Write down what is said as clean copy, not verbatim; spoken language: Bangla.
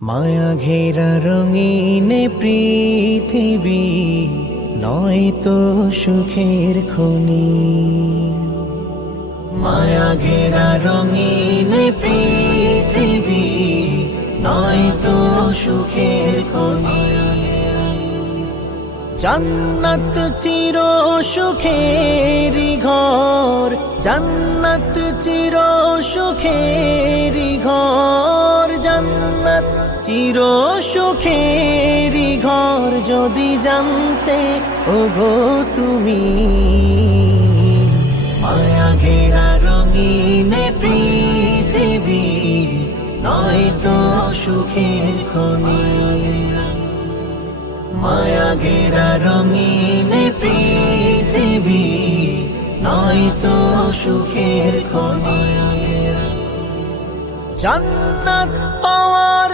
মায়া ঘেরা রঙিন পৃথিবী নয়তো সুখের খনি। মায়া ঘেরা রঙিন পৃথিবী নয়তো সুখের খনি। জান্নাত চির সুখেরি ঘর, জান্নাত চির সুখেরি ঘর, জান্নাত চির সুখেরি ঘর। যদি জানতে ওগো তুমি, মায়া ঘেরা রঙিন পৃথিবী নয়তো সুখের খনি। মায়া ঘেরা রঙিন পৃথিবী নয়তো সুখের খনি। জান্নাত পাওয়ার